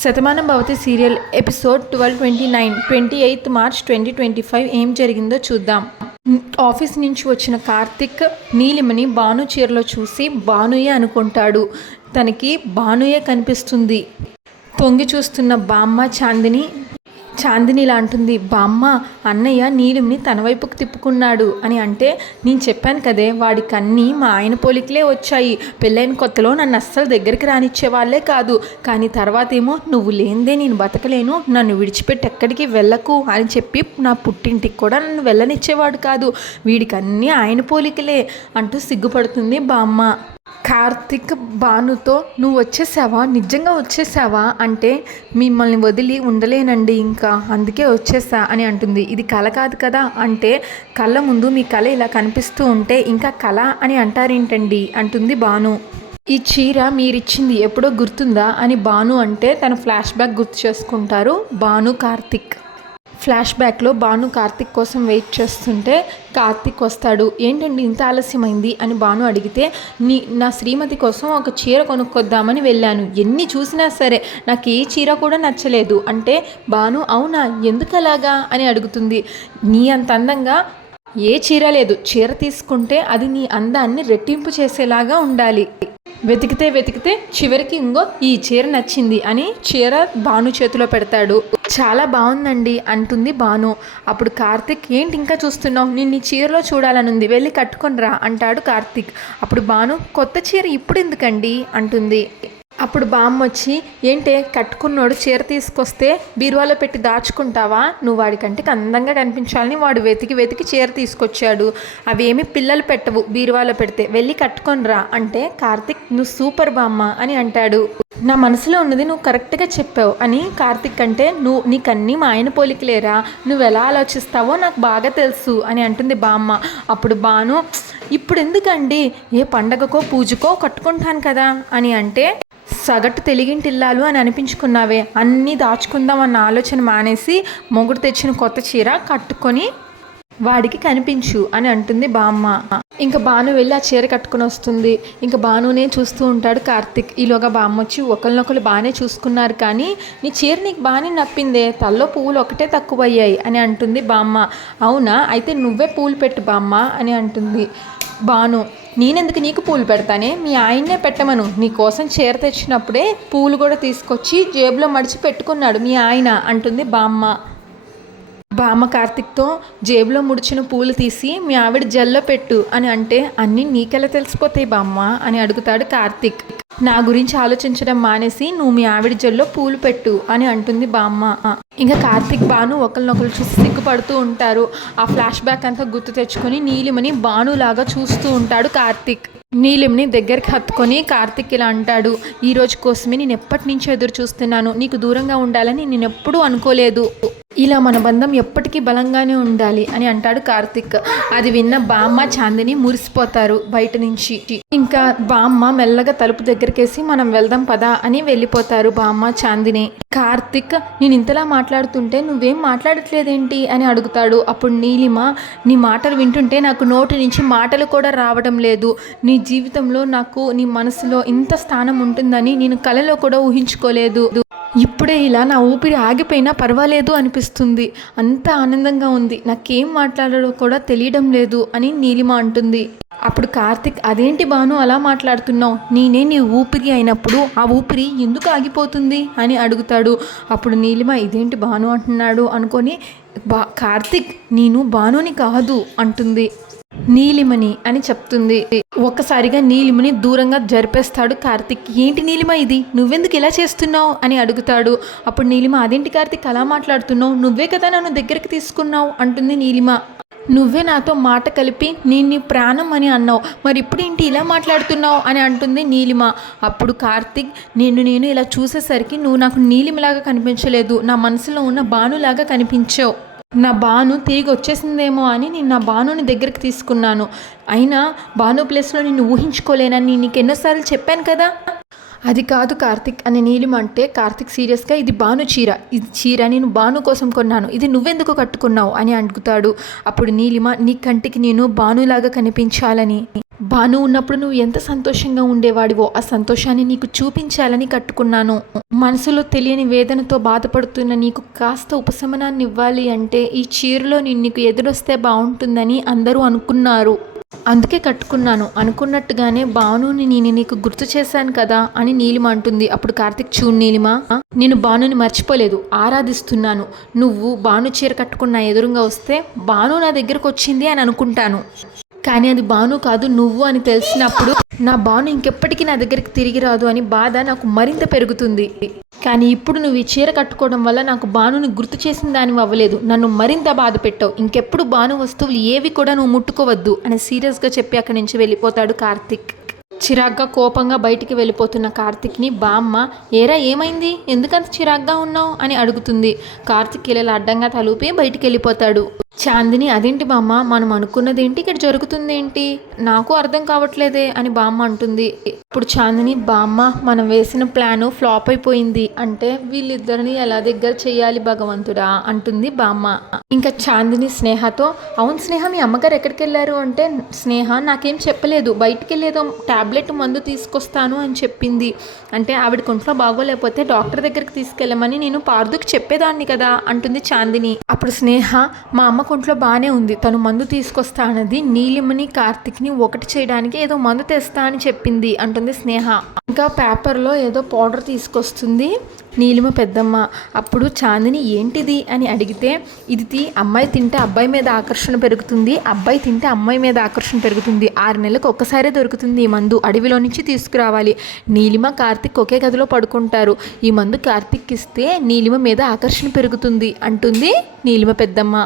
Shatamanam Bhavati serial episode 1229 28 March 2025 ఏం జరిగిందో చూద్దాం. ఆఫీస్ నుంచి వచ్చిన కార్తిక్ నీలిమని భాను చీరలో చూసి భానుయే అనుకుంటాడు. తనకి భానుయే కనిపిస్తుంది. తొంగి చూస్తున్న బామ్మ చాందిని ఇలా అంటుంది, బామ్మ అన్నయ్య నీలింని తన వైపుకు తిప్పుకున్నాడు అని. అంటే నేను చెప్పాను కదే వాడికి అన్నీ మా ఆయన పోలికలే వచ్చాయి. పెళ్ళైన కొత్తలో నన్ను అస్సలు దగ్గరికి రానిచ్చే వాళ్ళే కాదు, కానీ తర్వాత ఏమో నువ్వు లేనిదే నేను బతకలేను, నన్ను విడిచిపెట్టి ఎక్కడికి వెళ్ళకు అని చెప్పి నా పుట్టింటికి కూడా నన్ను వెళ్ళనిచ్చేవాడు కాదు. వీడికి అన్నీ ఆయన పోలికలే అంటూ సిగ్గుపడుతుంది బామ్మ. కార్తిక్ భానుతో నువ్వు వచ్చేసావా, నిజంగా వచ్చేసావా అంటే మిమ్మల్ని వదిలి ఉండలేనండి ఇంకా, అందుకే వచ్చేసా అని అంటుంది. ఇది కళ కాదు కదా అంటే కళ్ళ ముందు మీ కళ ఇలా కనిపిస్తూ ఉంటే ఇంకా కళ అని అంటారేంటండి అంటుంది భాను. ఈ చీర మీరిచ్చింది ఎప్పుడో గుర్తుందా అని భాను అంటే తన ఫ్లాష్ బ్యాక్ గుర్తు చేసుకుంటారు భాను కార్తిక్. ఫ్లాష్ బ్యాక్లో భాను కార్తిక్ కోసం వెయిట్ చేస్తుంటే కార్తిక్ వస్తాడు. ఏంటండి ఇంత ఆలస్యమైంది అని భాను అడిగితే, నా శ్రీమతి కోసం ఒక చీర కొనుక్కొద్దామని వెళ్ళాను, ఎన్ని చూసినా సరే నాకు ఏ చీర కూడా నచ్చలేదు అంటే భాను అవునా ఎందుకు అలాగా అని అడుగుతుంది. నీ అంత అందంగా ఏ చీర లేదు, చీర తీసుకుంటే అది నీ అందాన్ని రెట్టింపు చేసేలాగా ఉండాలి. వెతికితే చివరికి ఇంగో ఈ చీర నచ్చింది అని చీర భాను చేతిలో పెడతాడు. చాలా బాగుందండి అంటుంది భాను. అప్పుడు కార్తిక్ ఏంటి ఇంకా చూస్తున్నావు, నిన్ను చీరలో చూడాలనుంది, వెళ్ళి కట్టుకొనిరా అంటాడు కార్తిక్. అప్పుడు భాను కొత్త చీర ఇప్పుడు ఎందుకండి అంటుంది. అప్పుడు బామ్మ వచ్చి ఏంటే కట్టుకున్నోడు చీర తీసుకొస్తే బీరువాలో పెట్టి దాచుకుంటావా, నువ్వు వాడికంటే అందంగా కనిపించాలని వాడు వెతికి చీర తీసుకొచ్చాడు, అవేమి పిల్లలు పెట్టవు బీరువాలో పెడితే, వెళ్ళి కట్టుకొనిరా అంటే కార్తిక్ నువ్వు సూపర్ బామ్మ అని అంటాడు. నా మనసులో ఉన్నది నువ్వు కరెక్ట్గా చెప్పావు అని కార్తిక్ అంటే నీకన్నీ మా ఆయన పోలికలేరా, నువ్వు ఎలా ఆలోచిస్తావో నాకు బాగా తెలుసు అని అంటుంది బామ్మ. అప్పుడు భాను ఇప్పుడు ఎందుకండి, ఏ పండగకో పూజకో కట్టుకుంటాను కదా అని అంటే సగటు తెలుగింటిల్లాలు అని అనిపించుకున్నావే, అన్నీ దాచుకుందాం అన్న ఆలోచన మానేసి మొగుడు తెచ్చిన కొత్త చీర కట్టుకొని వాడికి కనిపించు అని అంటుంది బామ్మ. ఇంకా భాను వెళ్ళి ఆ చీర కట్టుకుని వస్తుంది. ఇంకా భానునే చూస్తూ ఉంటాడు కార్తిక్. ఈలోగా బామ్మ వచ్చి ఒకరినొకరు బాగానే చూసుకున్నారు కానీ నీ చీర నీకు బాగానే నప్పిందే, తల్లో పువ్వులు ఒకటే తక్కువయ్యాయి అని అంటుంది బామ్మ. అవునా అయితే నువ్వే పూలు పెట్టు బామ్మ అని అంటుంది భాను. నేనెందుకు నీకు పూలు పెడతానే, మీ ఆయన్నే పెట్టమను, నీకోసం చీర తెచ్చినప్పుడే పూలు కూడా తీసుకొచ్చి జేబులో మడిచి పెట్టుకున్నాడు మీ ఆయన అంటుంది బామ్మ. కార్తిక్తో జేబులో ముడిచిన పూలు తీసి మీ ఆవిడ జల్లో పెట్టు అని అంటే అన్నీ నీకెలా తెలిసిపోతాయి బామ్మ అని అడుగుతాడు కార్తిక్. నా గురించి ఆలోచించడం మానేసి నువ్వు మీ ఆవిడ జల్లో పూలు పెట్టు అని అంటుంది బామ్మ. ఇంకా కార్తిక్ భాను ఒకరినొకరు చూసి సిగ్గుపడుతూ ఉంటారు. ఆ ఫ్లాష్ బ్యాక్ అంతా గుర్తు తెచ్చుకొని నీలిమని భానులాగా చూస్తూ ఉంటాడు కార్తిక్. నీలింని దగ్గరికి హత్తుకొని కార్తిక్ ఇలా అంటాడు, ఈ రోజు కోసమే నేను ఎప్పటి నుంచో ఎదురు చూస్తున్నాను, నీకు దూరంగా ఉండాలని నేను ఎప్పుడూ అనుకోలేదు, ఇలా మన బంధం ఎప్పటికీ బలంగానే ఉండాలి అని అంటాడు కార్తిక్. అది విన్న బామ్మ చాందిని మురిసిపోతారు బయట నుంచి. ఇంకా బామ్మ మెల్లగా తలుపు దగ్గరికేసి మనం వెళ్దాం పదా అని వెళ్ళిపోతారు బామ్మ చాందిని. కార్తిక్ నేను ఇంతలా మాట్లాడుతుంటే నువ్వేం మాట్లాడట్లేదేంటి అని అడుగుతాడు. అప్పుడు నీలిమ నీ మాటలు వింటుంటే నాకు నోటి నుంచి మాటలు కూడా రావడం లేదు, నీ జీవితంలో నాకు నీ మనసులో ఇంత స్థానం ఉంటుందని నేను కలలో కూడా ఊహించుకోలేదు, ఇప్పుడే ఇలా నా ఊపిరి ఆగిపోయినా పర్వాలేదు అనిపిస్తుంది, అంత ఆనందంగా ఉంది, నాకేం మాట్లాడాలో కూడా తెలియడం లేదు అని నీలిమ అంటుంది. అప్పుడు కార్తిక్ అదేంటి భాను అలా మాట్లాడుతున్నావు, నేనే నీ ఊపిరి అయినప్పుడు ఆ ఊపిరి ఎందుకు ఆగిపోతుంది అని అడుగుతాడు. అప్పుడు నీలిమ ఇదేంటి భాను అంటున్నాడు అనుకొని కార్తిక్ నేను భానుని కాదు అంటుంది, నీలిమని అని చెప్తుంది. ఒక్కసారిగా నీలిమని దూరంగా జరిపేస్తాడు కార్తిక్. ఏంటి నీలిమ ఇది, నువ్వెందుకు ఇలా చేస్తున్నావు అని అడుగుతాడు. అప్పుడు నీలిమ అదేంటి కార్తిక్ అలా మాట్లాడుతున్నావు, నువ్వే కదా నన్ను దగ్గరికి తీసుకున్నావు అంటుంది నీలిమ. నువ్వే నాతో మాట కలిపి నేను నీ ప్రాణం అని అన్నావు, మరి ఇప్పుడు ఏంటి ఇలా మాట్లాడుతున్నావు అని అంటుంది నీలిమ. అప్పుడు కార్తిక్ నేను ఇలా చూసేసరికి నువ్వు నాకు నీలిమలాగా కనిపించలేదు, నా మనసులో ఉన్న భానులాగా కనిపించావు, నా భాను తిరిగి వచ్చేసిందేమో అని నేను నా భానుని దగ్గరికి తీసుకున్నాను, అయినా భాను ప్లేస్లో నిన్ను ఊహించుకోలేనని నీకు ఎన్నోసార్లు చెప్పాను కదా. అది కాదు కార్తిక్ అని నీలిమ అంటే కార్తిక్ సీరియస్గా ఇది భాను చీర, ఇది చీర నేను భాను కోసం కొన్నాను, ఇది నువ్వెందుకు కట్టుకున్నావు అని అడుగుతాడు. అప్పుడు నీలిమ నీ కంటికి నేను భానులాగా కనిపించాలని భాను ఉన్నప్పుడు నువ్వు ఎంత సంతోషంగా ఉండేవాడివో ఆ సంతోషాన్ని నీకు చూపించాలని కట్టుకున్నాను. మనసులో తెలియని వేదనతో బాధపడుతున్న నీకు కాస్త ఉపశమనాన్ని ఇవ్వాలి అంటే ఈ చీరలో నీకు ఎదురొస్తే బాగుంటుందని అందరూ అనుకున్నారు. అందుకే కట్టుకున్నాను. అనుకున్నట్టుగానే భానుని నేను నీకు గుర్తు చేశాను కదా అని నీలిమ అంటుంది. అప్పుడు కార్తిక్, చూడు నీలిమ, నేను భానుని మర్చిపోలేదు, ఆరాధిస్తున్నాను. నువ్వు భాను చీర కట్టుకున్న ఎదురుగా వస్తే భాను నా దగ్గరకు వచ్చింది అని అనుకుంటాను. కానీ అది భాను కాదు, నువ్వు అని తెలిసినప్పుడు నా భాను ఇంకెప్పటికీ నా దగ్గరికి తిరిగి రాదు అని బాధ నాకు మరింత పెరుగుతుంది. కానీ ఇప్పుడు నువ్వు ఈ చీర కట్టుకోవడం వల్ల నాకు భానుని గుర్తు చేసిన దానివి అవ్వలేదు, నన్ను మరింత బాధ పెట్టావు. ఇంకెప్పుడు భాను వస్తువులు ఏవి కూడా నువ్వు ముట్టుకోవద్దు అని సీరియస్గా చెప్పి అక్కడి నుంచి వెళ్ళిపోతాడు కార్తిక్. చిరాగ్గా కోపంగా బయటికి వెళ్ళిపోతున్న కార్తిక్ని బామ్మ, ఏరా ఏమైంది, ఎందుకంత చిరాగ్గా ఉన్నావు అని అడుగుతుంది. కార్తిక్ ఇలా అడ్డంగా తలూపి బయటికి వెళ్ళిపోతాడు. చాందిని, అదేంటి బామ్మ, మనం అనుకున్నదేంటి, ఇక్కడ జరుగుతుందేంటి, నాకు అర్థం కావట్లేదే అని బామ్మ అంటుంది. ఇప్పుడు చాందిని, బామ్మ మనం వేసిన ప్లాను ఫ్లాప్ అయిపోయింది, అంటే వీళ్ళిద్దరిని ఎలా దగ్గర చేయాలి భగవంతుడా అంటుంది బామ్మ. ఇంకా చాందిని స్నేహతో, అవును స్నేహ, మీ అమ్మగారు ఎక్కడికి వెళ్ళారు అంటే, స్నేహ నాకేం చెప్పలేదు, బయటికి వెళ్ళేదో టాబ్లెట్ మందు తీసుకొస్తాను అని చెప్పింది. అంటే ఆవిడ కొంట్లో బాగోలేకపోతే డాక్టర్ దగ్గరికి తీసుకెళ్ళమని నేను పార్దుకి చెప్పేదాన్ని కదా అంటుంది చాందిని. అప్పుడు స్నేహ, మా అమ్మ కొంట్లో బాగానే ఉంది, తను మందు తీసుకొస్తా అన్నది నీలిమని కార్తిక్ని ఒకటి చేయడానికి ఏదో మందు తెస్తా అని చెప్పింది అంటుంది స్నేహ. ఇంకా పేపర్లో ఏదో పౌడర్ తీసుకొస్తుంది నీలిమ పెద్దమ్మ. అప్పుడు చాందిని ఏంటిది అని అడిగితే, ఇది అమ్మాయి తింటే అబ్బాయి మీద ఆకర్షణ పెరుగుతుంది, అబ్బాయి తింటే అమ్మాయి మీద ఆకర్షణ పెరుగుతుంది, 6 నెలలకు ఒక్కసారే దొరుకుతుంది ఈ మందు, అడవిలో నుంచి తీసుకురావాలి, నీలిమ కార్తిక్ ఒకే గదిలో పడుకుంటారు, ఈ మందు కార్తిక్ ఇస్తే నీలిమ మీద ఆకర్షణ పెరుగుతుంది అంటుంది నీలిమ పెద్దమ్మ.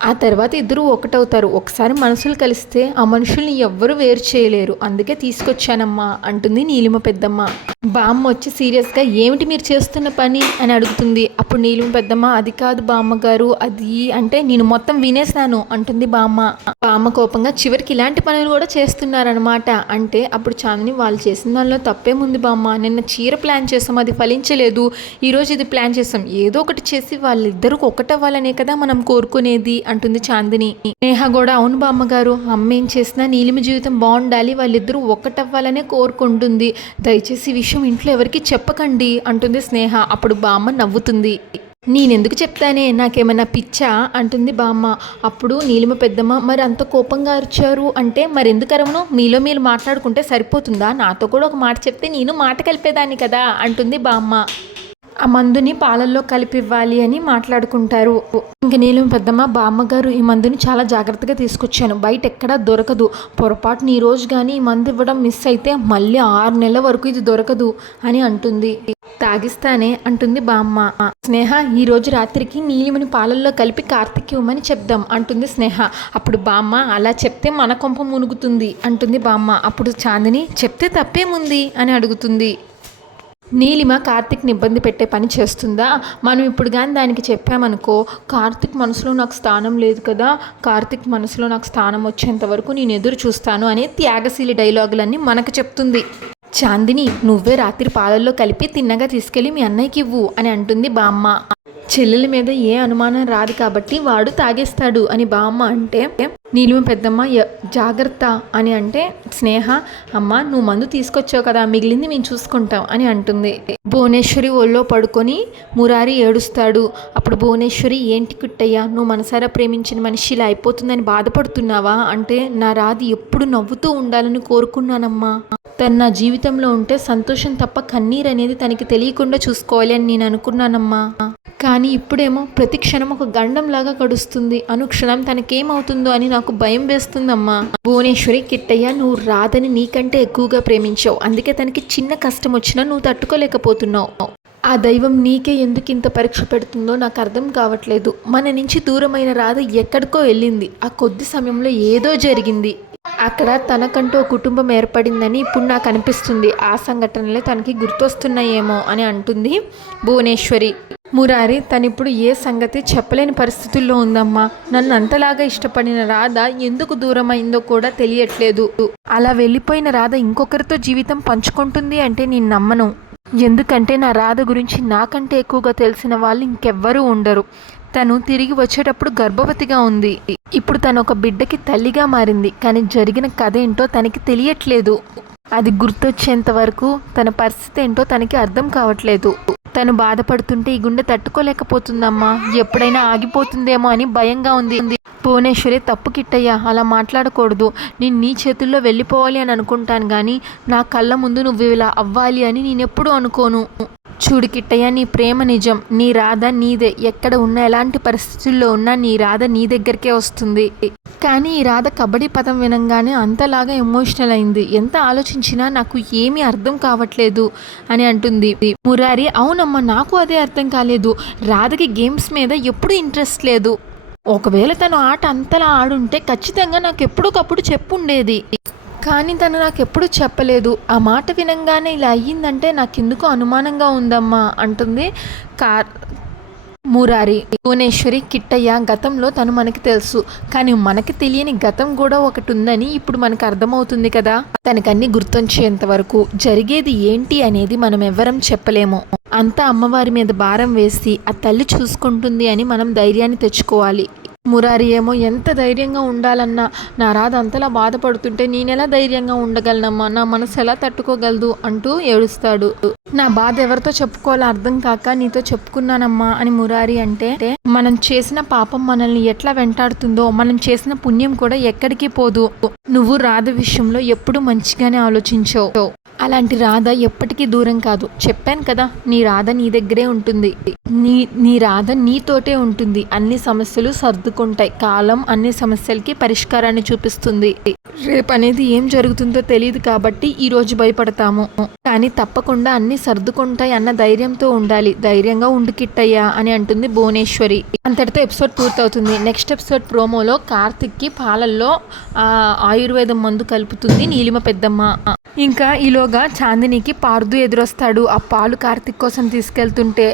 ఆ తర్వాత ఇద్దరు ఒకటవుతారు. ఒకసారి మనసులు కలిస్తే ఆ మనుషుల్ని ఎవ్వరూ వేరు చేయలేరు, అందుకే తీసుకొచ్చానమ్మా అంటుంది నీలిమ పెద్దమ్మ. బామ్మ వచ్చి సీరియస్గా, ఏమిటి మీరు చేస్తున్న పని అని అడుగుతుంది. అప్పుడు నీలిమ పెద్దమ్మ, అది కాదు బామ్మగారు, అది అంటే నేను మొత్తం వినేసాను అంటుంది బామ్మ. బామ్మ కోపంగా, చివరికి ఇలాంటి పనులు కూడా చేస్తున్నారనమాట అంటే, అప్పుడు చాందిని, వాళ్ళు చేసిన దానిలో తప్పేముంది బామ్మ, నిన్న చీర ప్లాన్ చేసాం, అది ఫలించలేదు, ఈరోజు ఇది ప్లాన్ చేసాం, ఏదో ఒకటి చేసి వాళ్ళిద్దరూ ఒకటవ్వాలనే కదా మనం కోరుకునేది అంటుంది చాందిని. స్నేహ కూడా, అవును బామ్మగారు, అమ్మ ఏం చేసినా నీలిమ జీవితం బాగుండాలి, వాళ్ళిద్దరూ ఒక్కటవ్వాలనే కోరుకుంటుంది, దయచేసి ఈ విషయం ఇంట్లో ఎవరికి చెప్పకండి అంటుంది స్నేహ. అప్పుడు బామ్మ నవ్వుతుంది. నేనెందుకు చెప్తానే, నాకేమన్నా పిచ్చా అంటుంది బామ్మ. అప్పుడు నీలిమ పెద్దమ్మ, మరి అంత కోపంగా అరిచారు అంటే మరెందుకు అరవను, మీలో మీరు మాట్లాడుకుంటే సరిపోతుందా, నాతో కూడా ఒక మాట చెప్తే నేను మాట కలిపేదాన్ని కదా అంటుంది బామ్మ. ఆ మందుని పాలల్లో కలిపివ్వాలి అని మాట్లాడుకుంటారు. ఇంక నీలిమ పెద్దమ్మ, బామ్మగారు ఈ మందుని చాలా జాగ్రత్తగా తీసుకొచ్చాను, బయట ఎక్కడా దొరకదు, పొరపాటున ఈ రోజు కానీ ఈ మందు ఇవ్వడం మిస్ అయితే మళ్ళీ 6 నెలల వరకు ఇది దొరకదు అని అంటుంది. తాగిస్తానే అంటుంది బామ్మ. స్నేహ, ఈ రోజు రాత్రికి నీలిమని పాలల్లో కలిపి కార్తిక్ ఇవ్వమని చెప్దాం అంటుంది స్నేహ. అప్పుడు బామ్మ, అలా చెప్తే మన కొంప మునుగుతుంది అంటుంది బామ్మ. అప్పుడు చాందిని, చెప్తే తప్పేముంది అని అడుగుతుంది. నీలిమ కార్తిక్ని ఇబ్బంది పెట్టే పని చేస్తుందా, మనం ఇప్పుడు కానీ దానికి చెప్పామనుకో, కార్తిక్ మనసులో నాకు స్థానం లేదు కదా, కార్తిక్ మనసులో నాకు స్థానం వచ్చేంత వరకు నేను ఎదురు చూస్తాను అనే త్యాగశీలి డైలాగులన్నీ మనకు చెప్తుంది. చాందిని, నువ్వే రాత్రి పాలల్లో కలిపి తిన్నగా తీసుకెళ్ళి మీ అన్నయ్యకి ఇవ్వు అని అంటుంది బామ్మ. చెల్లెల మీద ఏ అనుమానం రాదు కాబట్టి వాడు తాగేస్తాడు అని బామ్మ అంటే, నీలిమ పెద్దమ్మ జాగ్రత్త అని అంటే, స్నేహ, అమ్మ నువ్వు మందు తీసుకొచ్చావు కదా, మిగిలింది మేము చూసుకుంటాం అని అంటుంది. భువనేశ్వరి ఒళ్ళో పడుకొని మురారి ఏడుస్తాడు. అప్పుడు భువనేశ్వరి, ఏంటి కుట్టయ్యా, నువ్వు మనసారా ప్రేమించిన మనిషి ఇలా అయిపోతుందని బాధపడుతున్నావా అంటే, నా రాధి ఎప్పుడు నవ్వుతూ ఉండాలని కోరుకున్నానమ్మా, తను నా జీవితంలో ఉంటే సంతోషం తప్ప కన్నీరు అనేది తనకి తెలియకుండా చూసుకోవాలి అని నేను అనుకున్నానమ్మా, కానీ ఇప్పుడేమో ప్రతి క్షణం ఒక గండంలాగా గడుస్తుంది, అనుక్షణం తనకేమవుతుందో అని నాకు భయం వేస్తుందమ్మా. భువనేశ్వరి, కిట్టయ్య, నువ్వు రాధని నీకంటే ఎక్కువగా ప్రేమించావు, అందుకే తనకి చిన్న కష్టం వచ్చినా నువ్వు తట్టుకోలేకపోతున్నావు. ఆ దైవం నీకే ఎందుకు ఇంత పరీక్ష పెడుతుందో నాకు అర్థం కావట్లేదు. మన నుంచి దూరమైన రాధ ఎక్కడికో వెళ్ళింది, ఆ కొద్ది సమయంలో ఏదో జరిగింది, అక్కడ తనకంటూ కుటుంబం ఏర్పడిందని ఇప్పుడు నాకు అనిపిస్తుంది, ఆ సంఘటనలే తనకి గుర్తొస్తున్నాయేమో అని అంటుంది భువనేశ్వరి. మురారి, తనిప్పుడు ఏ సంగతి చెప్పలేని పరిస్థితుల్లో ఉందమ్మా, నన్ను అంతలాగా ఇష్టపడిన రాధ ఎందుకు దూరమైందో కూడా తెలియట్లేదు, అలా వెళ్ళిపోయిన రాధ ఇంకొకరితో జీవితం పంచుకుంటుంది అంటే నేను నమ్మను, ఎందుకంటే నా రాధ గురించి నాకంటే ఎక్కువగా తెలిసిన వాళ్ళు ఇంకెవ్వరూ ఉండరు, తను తిరిగి వచ్చేటప్పుడు గర్భవతిగా ఉంది. ఇప్పుడు తను ఒక బిడ్డకి తల్లిగా మారింది. కానీ జరిగిన కథ ఏంటో తనకి తెలియట్లేదు. అది గుర్తొచ్చేంత వరకు తన పరిస్థితి ఏంటో తనకి అర్థం కావట్లేదు. తను బాధపడుతుంటే ఈ గుండె తట్టుకోలేకపోతుందమ్మా, ఎప్పుడైనా ఆగిపోతుందేమో అని భయంగా ఉంది. భువనేశ్వరి, తప్పు కిట్టయ్యా, అలా మాట్లాడకూడదు. నేను నీ చేతుల్లో వెళ్ళిపోవాలి అని అనుకుంటాను, కానీ నా కళ్ళ ముందు నువ్వు ఇలా అవ్వాలి అని నేనెప్పుడూ అనుకోను. చూడు కిట్టయ్య, నీ ప్రేమ నిజం. నీ రాధ నీదే. ఎక్కడ ఉన్నా, ఎలాంటి పరిస్థితుల్లో ఉన్నా నీ రాధ నీ దగ్గరికే వస్తుంది. కానీ ఈ రాధ కబడ్డీ పదం వినంగానే అంతలాగా ఎమోషనల్ అయింది. ఎంత ఆలోచించినా నాకు ఏమీ అర్థం కావట్లేదు అని అంటుంది. మురారి, అవునమ్మా, నాకు అదే అర్థం కాలేదు. రాధకి గేమ్స్ మీద ఎప్పుడూ ఇంట్రెస్ట్ లేదు. ఒకవేళ తను ఆట అంతలా ఆడుంటే ఖచ్చితంగా నాకు ఎప్పటికప్పుడు చెప్పుండేది. కానీ తను నాకు ఎప్పుడు చెప్పలేదు. ఆ మాట వినంగానే ఇలా అయ్యిందంటే నాకెందుకో అనుమానంగా ఉందమ్మా అంటుంది మురారి. భువనేశ్వరి, కిట్టయ్య, గతంలో తను మనకి తెలుసు, కానీ మనకి తెలియని గతం కూడా ఒకటి ఉందని ఇప్పుడు మనకు అర్థమవుతుంది కదా. తనకన్నీ గుర్తొచ్చేంత వరకు జరిగేది ఏంటి అనేది మనం ఎవ్వరం చెప్పలేము. అంతా అమ్మవారి మీద భారం వేసి ఆ తల్లి చూసుకుంటుంది అని మనం ధైర్యాన్ని తెచ్చుకోవాలి. మురారి ఏమో, ఎంత ధైర్యంగా ఉండాలన్నా నా రాధ అంతలా బాధపడుతుంటే నేనెలా ధైర్యంగా ఉండగలనమ్మా, నా మనసు ఎలా తట్టుకోగలదు అంటూ ఏడుస్తాడు. నా బాధ ఎవరితో చెప్పుకోవాలో అర్థం కాక నీతో చెప్పుకున్నానమ్మా అని మురారి అంటే, మనం చేసిన పాపం మనల్ని ఎట్లా వెంటాడుతుందో మనం చేసిన పుణ్యం కూడా ఎక్కడికి పోదు. నువ్వు రాధ విషయంలో ఎప్పుడు మంచిగానే ఆలోచించావు. అలాంటి రాధ ఎప్పటికీ దూరం కాదు. చెప్పాను కదా, నీ రాధ నీ దగ్గరే ఉంటుంది. నీ రాధ నీతోటే ఉంటుంది. అన్ని సమస్యలు సర్దుకుంటాయి. కాలం అన్ని సమస్యలకి పరిష్కారాన్ని చూపిస్తుంది. రేపు అనేది ఏం జరుగుతుందో తెలియదు కాబట్టి ఈరోజు భయపడతాము, కానీ తప్పకుండా అన్ని సర్దుకుంటాయి అన్న ధైర్యంతో ఉండాలి. ధైర్యంగా ఉండు కిట్టయ్యా అని అంటుంది భువనేశ్వరి. అంతటితో ఎపిసోడ్ పూర్తవుతుంది. నెక్స్ట్ ఎపిసోడ్ ప్రోమోలో కార్తిక్కి పాలల్లో ఆయుర్వేదం మందు కలుపుతుంది నీలిమ పెద్దమ్మ. ఇంకా ఈలోగా చాందినికి పార్దు ఎదురొస్తాడు. ఆ పాలు కార్తిక్ కోసం తీసుకెళ్తుంటే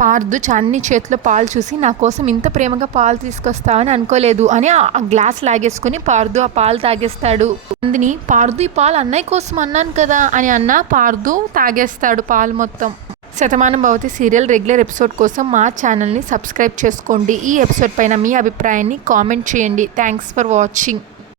పార్దు చాందిని చేతిలో పాలు చూసి, నా కోసం ఇంత ప్రేమగా పాలు తీసుకొస్తావని అనుకోలేదు అని ఆ గ్లాస్ లాగేసుకుని పార్దు ఆ పాలు తాగేస్తాడు. చాందిని, పార్దు ఈ పాలు అన్నయ్య కోసం అన్నాను కదా అని అన్న పార్దు తాగేస్తాడు పాలు మొత్తం. Shatamanam Bhavati serial regular episode కోసం మా ఛానల్ని సబ్స్క్రైబ్ చేసుకోండి. ఈ ఎపిసోడ్ పైన మీ అభిప్రాయాన్ని కామెంట్ చేయండి. Thanks for watching.